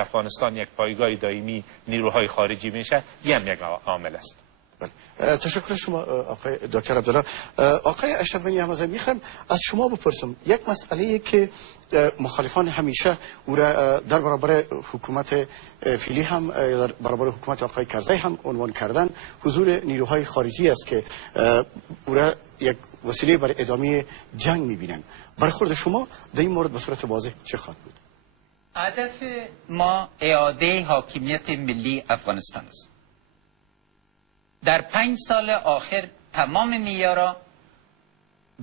که افغانستان یک پایگاه دائمی نیروهای خارجی میشه، هم یک عامل است. تشکر شما آقای دکتر عبدالله. آقای اشرف غنی احمدزی، میخوام از شما بپرسم یک مسئله که مخالفان همیشه او را در برابر حکومت فعلی هم در برابر حکومت آقای کرزی هم عنوان کردن، حضور نیروهای خارجی است که او را یک وسیله برای ادامه جنگ میبینن. برخورد شما در این مورد به صورت واضح چه خواهد بود؟ هدف ما اعاده حاکمیت ملی افغانستان است. در 5 سال آخر تمام معیارها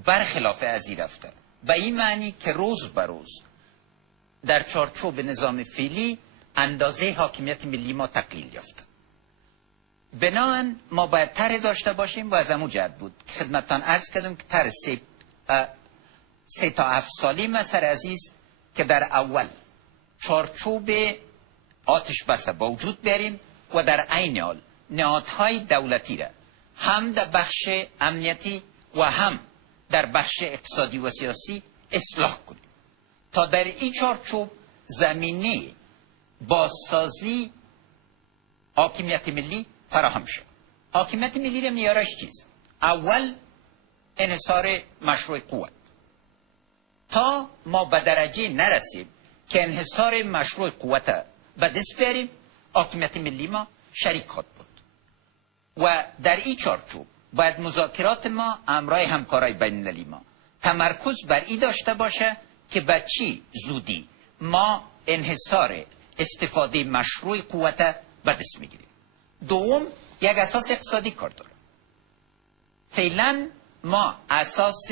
برخلاف ازی رفته، به این معنی که روز به روز در چارچوب نظام فعلی اندازه حاکمیت ملی ما تقلیل یافته. بنابراین ما باید طرح داشته باشیم و از همون جهت بود که خدمتتان عرض کردم که طرح 3 تا 7 سالی مسر عزیز که در اول چارچوب آتش بس با وجود بیاریم و در عین حال نهادهای دولتی را هم در بخش امنیتی و هم در بخش اقتصادی و سیاسی اصلاح کنیم تا در این چارچوب زمینه بازسازی حاکمیت ملی فراهم شد. حاکمیت ملی را معیارش چیست؟ اول انحصار مشروع قوت. تا ما به درجه نرسیم که انحصار مشروع قوت به دست بیاریم، حاکمیت ملی ما شریک خواهد بود و در این چارچوب باید مذاکرات ما همراه همکارای بین المللی ما تمرکز بر این داشته باشه که به چی زودی ما انحصار استفاده مشروع قوت به دست میگیریم. دوم، یک اساس اقتصادی کار داره. فعلا ما اساس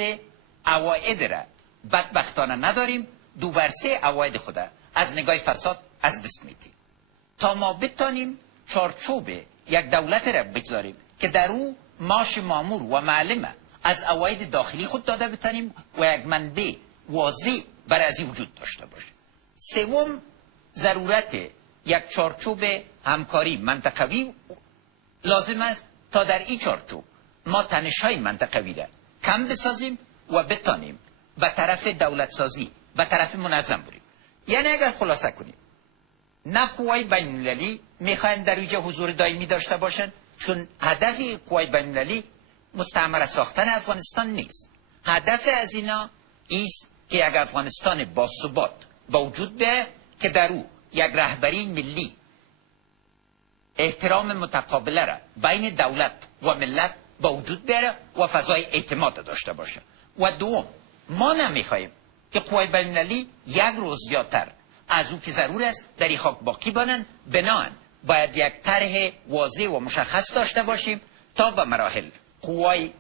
عواید را بدبختانه نداریم، 2/3 عواید خود از نگاه فساد از دست میدیم. تا ما بتانیم چارچوب یک دولت را بگذاریم که در او معاش مامور و معلم از عواید داخلی خود داده بتانیم و یک منبع واضح برای از وجود داشته باشه. سوم، ضرورت یک چارچوب همکاری منطقوی لازم است تا در این چارچوب ما تنش‌های منطقوی را کم بسازیم و بتانیم به طرف دولت سازی به طرف منظم بریم. یعنی اگر خلاصه کنیم، نه قوای بین المللی میخواین در اینجا حضور دائمی داشته باشن، چون هدف قوای بین المللی مستعمره ساختن افغانستان نیست. هدف از اینا است که یک افغانستان باثبات با وجود بیاید که در او یک رهبری ملی احترام متقابله را بین دولت و ملت با وجود بیاره و فضای اعتماد داشته باشه. و دوم، ما نمیخواهیم که قوای بین المللی یک روز زیادتر از او که ضرور است در این خاک باقی بانند. بنابراین باید یک طرح واضح و مشخص داشته باشیم تا به مراحل قوای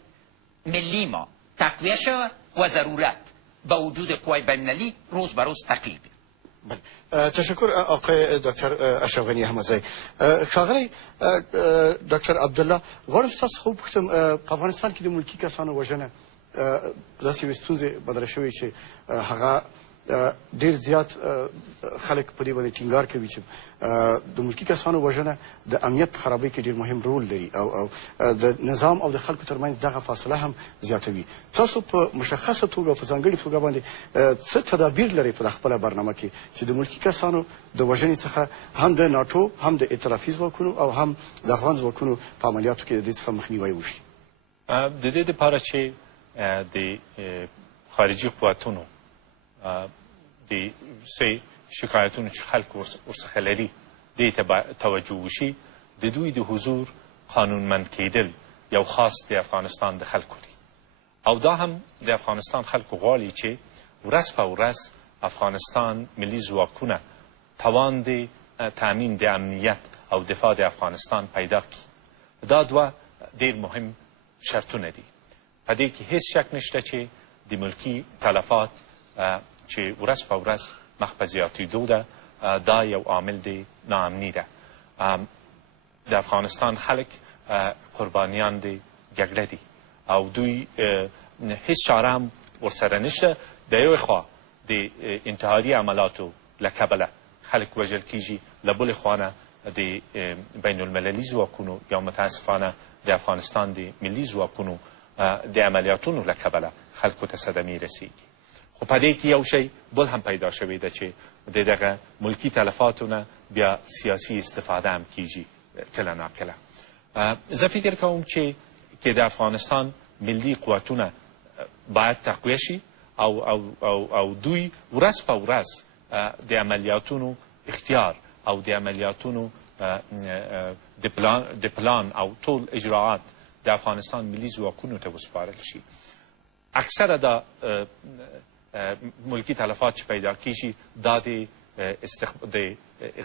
ملی ما تقویه شود و ضرورت با وجود قوای بین المللی روز به روز تقلیل بید. تشکر آقای دکتر اشرف غنی احمدزی. ښاغلی دکتر عبدالله، غواړم ستاسو خو وپوښتم په افغانستان کې د ملکي کسانو وژنه داسې یوې ستونزې بدله شوې چې هغه ډېر زیات خلک په دې باندې ټینګار کوي چې د ملکي کسانو وژنه د امنیت په خرابۍ کې ډېر مهم رول لري او د نظام او د خلکو ترمنځ دغه فاصله هم زیاتوي. تاسو په مشخصه توګه په ځانګړې توګه باندې څه تدابیر لرئ په خپله برنامه کې چې د ملکي کسانو د وژنې څخه هم د ناټو هم د ائتلافي ځواکونو او هم د افغان ځواکونو په عملیاتو کې د دې څخه مخنیوی وشي؟ د دې دپاره چې د خارجي قوتونو د شکایتونو چې خلک ورڅخه لري دې ته توجه وشي، د دوی د حضور قانونمند کېدل یو خاص د افغانستان د خلکو دی او دا هم د افغانستان خلکو غواړي چې ورځ په ورځ افغانستان ملي ځواکونه توان د تأمین د امنیت او دفاع د افغانستان پیدا کړي. دا دوه ډېر مهم شرطونه دي. په دې کې هیڅ شک نشته چې د ملکي تلفات چې ورځ په ورځ مخ په زیاتېدو ده، دا یو عامل د ناامني ده. د افغانستان خلک قربانیان د جګړه دي او دوی هیڅ چاره هم ورسره نشته. د یوې خوا د انتحاري عملاتو له کبله خلک وژل کېږي، له بلې خوا نه د بین المللي ځواکونو یا متاسفانه د افغانستان د ملي ځواکونو د عملیاتونو له کبله خلکو ته صدمې رسېږي. خو په دې کې یو شی بل هم پیدا شوی ده چې د دغه ملکي تلفاتو نه بیا سیاسي استفاده هم کیږي کله ناکله. زه فکر کوم چې د افغانستان ملي قوتونه باید تقویه شي او دوی ورځ په ورځ د عملیاتونو اختیار او د عملیاتونو د پلان او ټول اجراعات د افغانستان ملي ځواکونو ته وسپارل شي. اکثره د ملکی تلفات چې پیدا کیږي دا د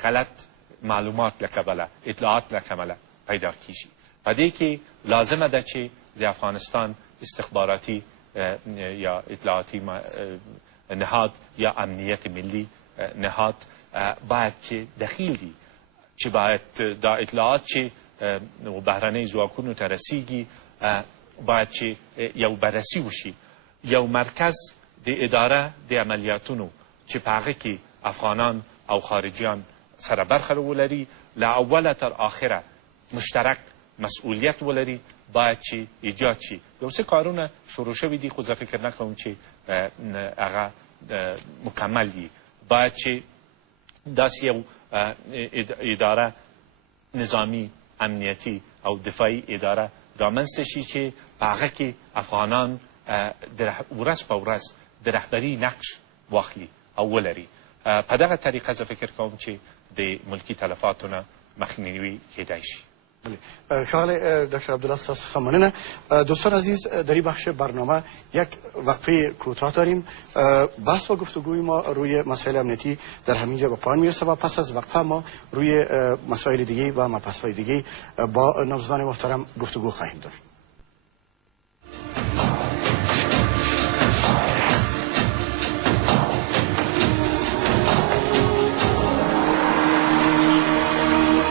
غلط معلومات له کبله اطلاعات له کبله پیدا کیږي. په دې کې لازمه ده چې د افغانستان استخباراتي یا اطلاعاتی نهاد یا امنیت ملی نهاد باید چې دخیل دي چې باید دا اطلاعات چې بهرنۍ ځواکونو ته رسیږي باید چې یو بررسي وشي، یو مرکز د اداره د عملیاتونو چې په هغه کې افغانان او خارجیان سره برخه ولري، له اوله تر آخره مشترک مسئولیت ولري، باید چې ایجاد شي. یو څه کارونه شروع شوي دي خو زه فکر نه کوم چې هغه مکمل وي. باید چې داسې یو اداره نظامی امنیتی او دفاعي اداره رامنځته شي چې په هغه کې افغانان ورځ په ورځ د رهبري نقش واخلي او ولري. په دغه طریقه زه فکر کوم چې د ملکی تلفاتو نه مخنیوی کیدای شي. ښاغلی دکتر عبدالله ستاسو څخه مننه. دوستان عزیز در این بخش برنامه یک وقفه کوتاه داریم. بحث و گفتگوی ما روی مسائل امنیتی در همینجا به پایان میرسه و پس از وقفه ما روی مسائل دیگه و مبحث‌های دیگه با نوزدان محترم گفتگو خواهیم داشت.